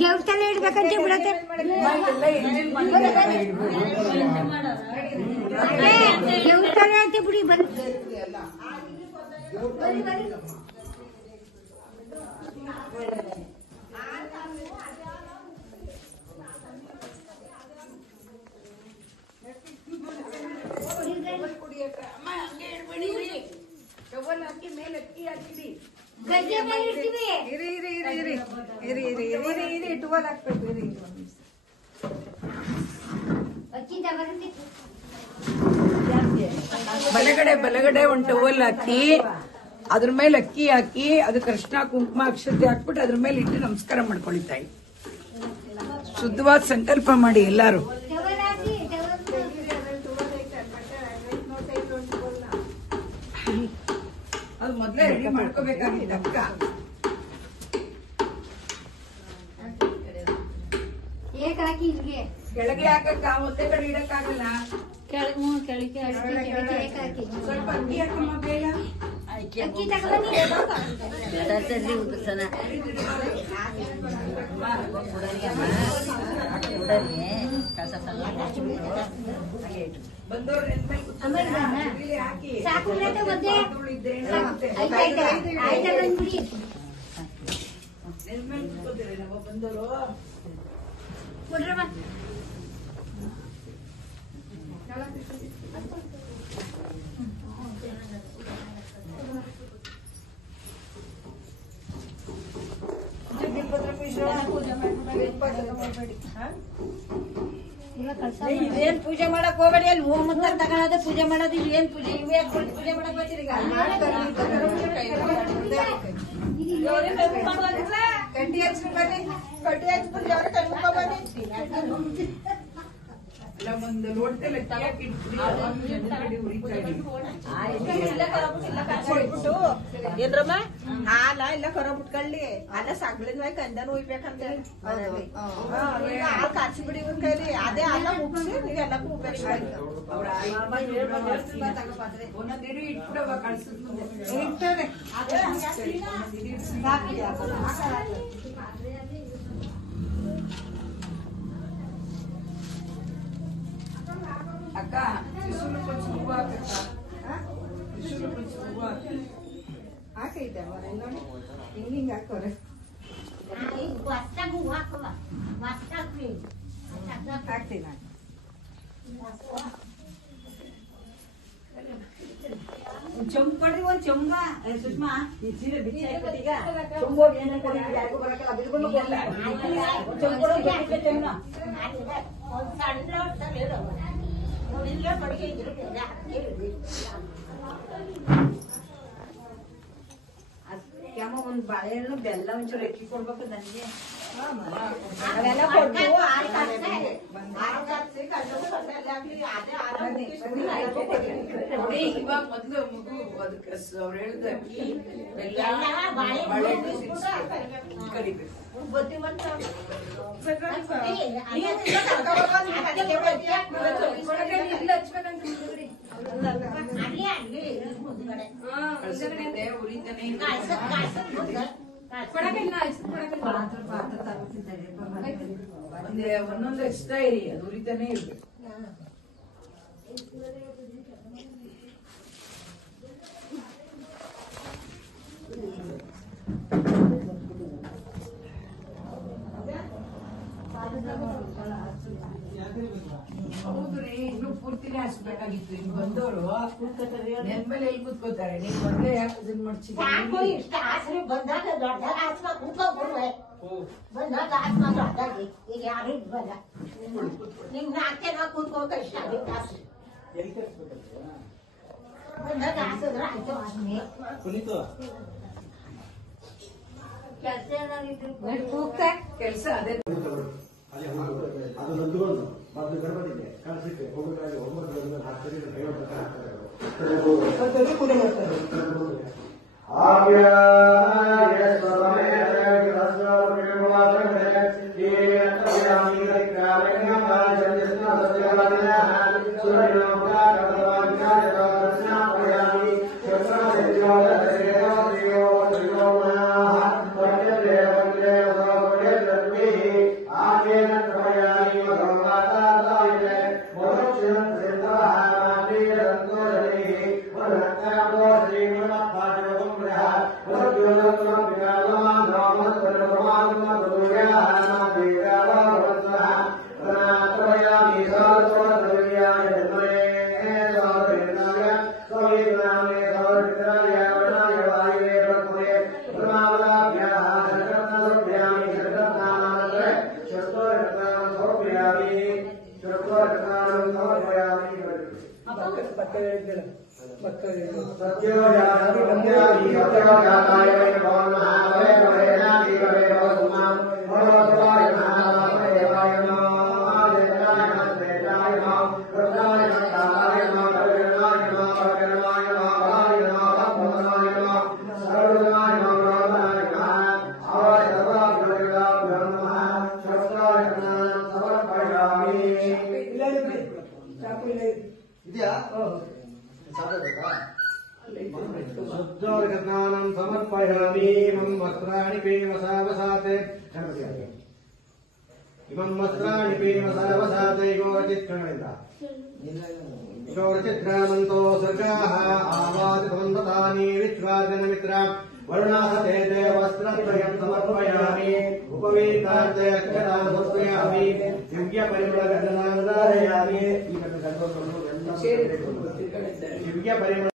ದೇವ್ರ ತಲೆ ಇಡ್ಬೇಕಂತ ಬಿಡತ್ತೆ ದೇವ್ರ ತಲೆ ಅಂತ ಬಿಡಿ ಬಂದು ಗದ್ದೆ ಮೇಲೆ ಇಡ್ತೀವಿ ಬಲಗಡೆ ಒಂದು ಟವಲ್ ಹಾಕಿ ಅದ್ರ ಮೇಲೆ ಅಕ್ಕಿ ಹಾಕಿ ಅದಕ್ಕೆ ಅರಿಶಿನ ಕುಂಕುಮ ಅಕ್ಷತೆ ಹಾಕ್ಬಿಟ್ಟು ಅದ್ರ ಮೇಲೆ ಇಟ್ಟು ನಮಸ್ಕಾರ ಮಾಡ್ಕೊಳಿತಾಯಿ. ಶುದ್ಧವಾದ ಸಂಕಲ್ಪ ಮಾಡಿ ಎಲ್ಲಾರು. ಅದು ಮೊದ್ಲೇ ರೆಡಿ ಮಾಡ್ಕೋಬೇಕಾಗಿತ್ತು ಅಕ್ಕ. ಕೆಳಗೆ ಹಾಕಕ್ಕ ಒಂದೇ ಕಡೆ ಇಡಕ್ಕಾಗಲ್ಲ. ಸ್ವಲ್ಪ ಅಕ್ಕಿ ಹಾಕಮ್ಮ ಬೇಗ. ಏನ್ ಪೂಜೆ ಮಾಡಕ್ ಹೋಗ್ಬೇಡಿ. ಅಲ್ಲಿ ಹೋಮ ತಗೊಳೋದು ಪೂಜೆ ಮಾಡೋದು ಏನ್ ಪೂಜೆ ಇವೇ ಪೂಜೆ ಮಾಡಕ್ ಬರ್ತೀರಿ. ಕಡ್ಡಿ ಹಚ್ಕೊಂಡ್ಬನ್ನಿ, ಕಡ್ಡಿ ಹಚ್ಬಿಟ್ಟು ಅವ್ರ ಕೈ ಮುಕ್ಕೊಂಡ್ಬನ್ನಿ. ಒಂದು ಲೋಟದಲ್ಲಿ ಏನ್ರಮ್ಮ ಹಾಲ ಇಲ್ಲ ಕರ ಬಿಟ್ಕೊಳ್ಳಿ. ಅಲ್ಲ ಸಗ್ಲಿನ ಕಂದನ ಉಯ್ಬೇಕಂತ ಹಾಲು ಕಾಸಿ ಬಿಡಿ ಇವ್ರ ಕೈಲಿ. ಅದೇ ಹಾಲ ಮುಗಿಸಿ ನೀವು ಎಲ್ಲಕ್ಕೂ ಉಪಯೋಗಿಸ್ಬೇಕು. ಒಂದೊಂದಿಡಿ ಇಟ್ಬಿಡವ ಕಳ್ಸಿದ್ ಇರ್ತದೆ ಅಕ್ಕ. ತ್ರಿಶೂಲ ಕೊಂಚ ಹೂವು ಹಾಕಕ್ಕ. ತ್ರಿಶೂಲ ಕೊಂಚ ಹೂವು ಹಾಕಿ ಹಾಕೈತೆ ನೋಡಿ ಹಿಂಗ ಹಾಕೋರೆ. ಹಾಕ್ತೀನಿ ನಾನು. ಒಂದ್ ಚೊಂಬ್ ಕೊಡ್ರಿ, ಒಂದ್ ಚೊಂಬ. ಸುಷ್ಮಾ ಈ ಸೀರೆ ಬಿಚ್ಚಿ ಹಾಕ್ಬಿಟ್ಟೀಗ ಚೊಂಬ ಏನೇ ಕೊಡಿ, ಯಾರಿಗೂ ಬರಕಲ್ಲ. ಬಿಡ್ಕೊಂಡು ಬರಲ್ಲ. ಒಂದ್ ಚೊಂಬ್ ಕೊಡು, ಕ್ಯಾಮ ಒಂದ್ ಬಾಳೆಹಣ್ಣು ಬೆಲ್ಲ ಒಂಚೂರು ಎಕ್ಕಿ ಕೊಡ್ಬೇಕು ನನಗೆ. ಅವೆಲ್ಲ ಕೊಟ್ಟು ಇವಾಗ ಮೊದ್ಲು ಮಗು ಅದಕ್ಕೆ ಅವ್ರು ಹೇಳಿದ ಅಕ್ಕಿ ಬೆಲ್ಲ ಬಾಳೆಹಣ್ಣು ಕರಿಬೇಕು. ಬತ್ತಿ ಮಾಡ್ತಾ ಒಂದೊಂದು ಎಕ್ಸ್ಟ್ರಾ ಇರಿ, ಅದು ಉರಿತಾನೆ ಇರ್ಬೇಕು. ಹೌದ್ರಿ, ಇನ್ನು ಪೂರ್ತಿನೇ ಹಚ್ಬೇಕಾಗಿತ್ತು. ಇಲ್ಲಿ ಬಂದವರು ನೆನ್ಮೇಲೆ ಎಲ್ಲಿ ಕೂತ್ಕೋತಾರೆ. ನೀವು ಬಂದ್ರೆ ಯಾಕೆ ಇದನ್ನ ಮಾಡ್ಸಿದ್ರಿ? ಬಂದಾಗ ದೊಡ್ಡ ಕೂತ್ಕೊಂಡ್ಬಿಡ್ವೆ. ಬಂದಾಗ ಆತ್ಮ ದೊಡ್ಡಾಗಿ ಈಗ ಯಾರು ಬಲ್ಲ. ನಿಮ್ ನಾಲ್ಕೆ ನಾ ಕೂತ್ಕೋಕ ಇಷ್ಟ ಆಗಿ ಬಂದಾಗ ಹಾಸಿದ್ರೆ ಆಯ್ತು. ಕೆಲಸ ಏನಾಗಿದ್ರು ಕೆಲಸ ಅದೇ. ಅದು ನಂದುಕೊಂಡು ಮೊದಲು ಗರ್ಭದಿದೆ ಕಳಿಸಿಕ್ಕೆ ಒಬ್ಬರಿಗೆ ಒಬ್ಬರು ಹಾಕ್ತಾರೆ शुद्धोर्घस्नानं समर्पयामि इमं वस्त्राणि पीनवसावसात् इमं वस्त्राणि पीनवसावसात् इगोरचित्क्रामन्तो सर्गाः आवादितवन्ततानि विश्वार्जनमित्रा वरुणाहते ते वस्त्रत्रयं समर्पयामि उपवीतार्थे अक्षतां समर्पयामि दिव्यपरिमलगन्धनां धारयामि दिव्यपरिमल